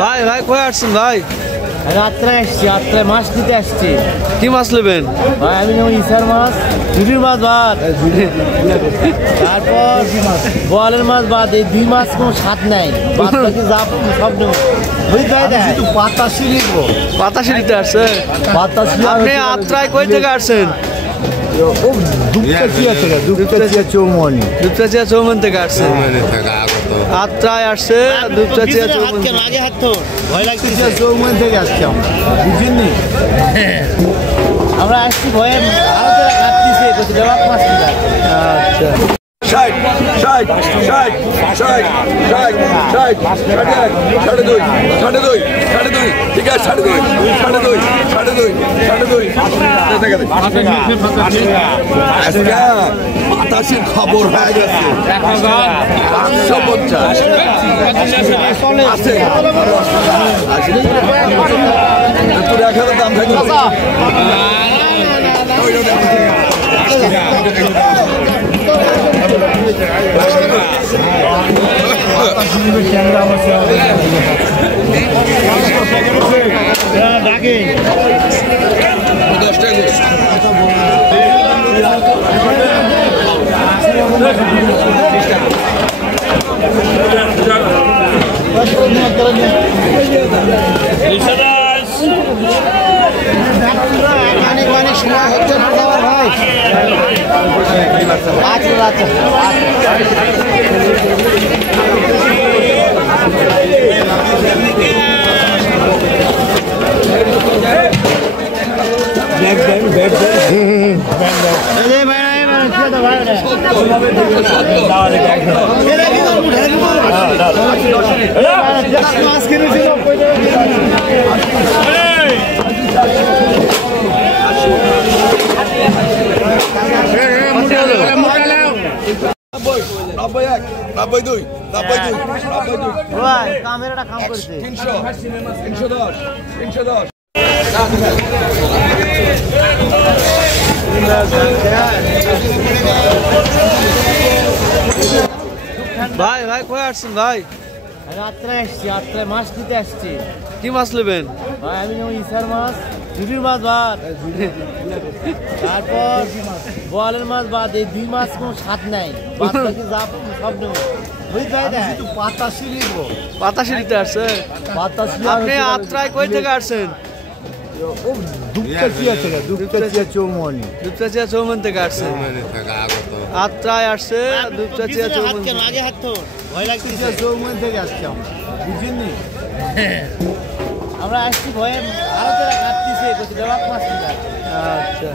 ভাই ভাই কই আসছেন ভাই? রাত্রে আসছি, রাত্রে মাছ নিতে আসছি। কি মাছ নেবেন ভাই? আমি নেব ইসার মাছ, ঝুড়ির মাছ বাদ, তারপর বোয়ালের মাছ বাদ। এই দুই মাছ কোনো স্বাদ নাই, বাদ বাকি যা সব নেব। পাতাশি নিবো। পাতাশি নিতে আসছে? আপনি আত্রায় কই থেকে আসছেন? দুপচাচিয়া চৌমনি। দুপচাচিয়া চৌমনি থেকে আসছে। আত্রায় আসছে দুপচাচিয়া চৌমনি। আগে হাত তো ভয় লাগছে। চৌমনি থেকে আসছি আমরা, বুঝিনি? আমরা আসছি ভয়ে আরো কাটতেছে দেওয়া মাছ। আচ্ছা, 60 60 60 60 60 60 62 62 62 ঠিক আছে 62 62 62 62 আজকে বাতাসের খবর হয়ে গেছে 550 আছে তোর 1000 দাম থাকে অনেক সময় হচ্ছে না ভাই। আচ্ছা আচ্ছা ক্যামেরাটা কাম করছে 300 310 310 ভাই ভাই কই আসছেন ভাই? রাত্রে আসছি, রাত্রে মাছ নিতে আসছি। কি মাছ নেবেন ভাই? আমি নেব ইসার মাছ, ঝুড়ির মাছ বাদ, তারপর বোয়ালের মাছ বাদ। এই দুই মাছ কোনো স্বাদ নাই, বাদ বাকি যা সব নেব। পাতাশি নিবো। পাতাশি নিতে আসছে? আপনি আত্রায় কই থেকে আসছেন? দুপচাচিয়া চৌমনি। দুপচাচিয়া চৌমনি থেকে আসছে। আত্রায় আসছে দুপচাচিয়া চৌমনি। আগে হাত তো ভয় লাগছে। চৌমনি থেকে আসছি আমরা, বুঝিনি? আমরা আসছি ভয়ে আরো কাটতেছে দেওয়া মাছ। আচ্ছা।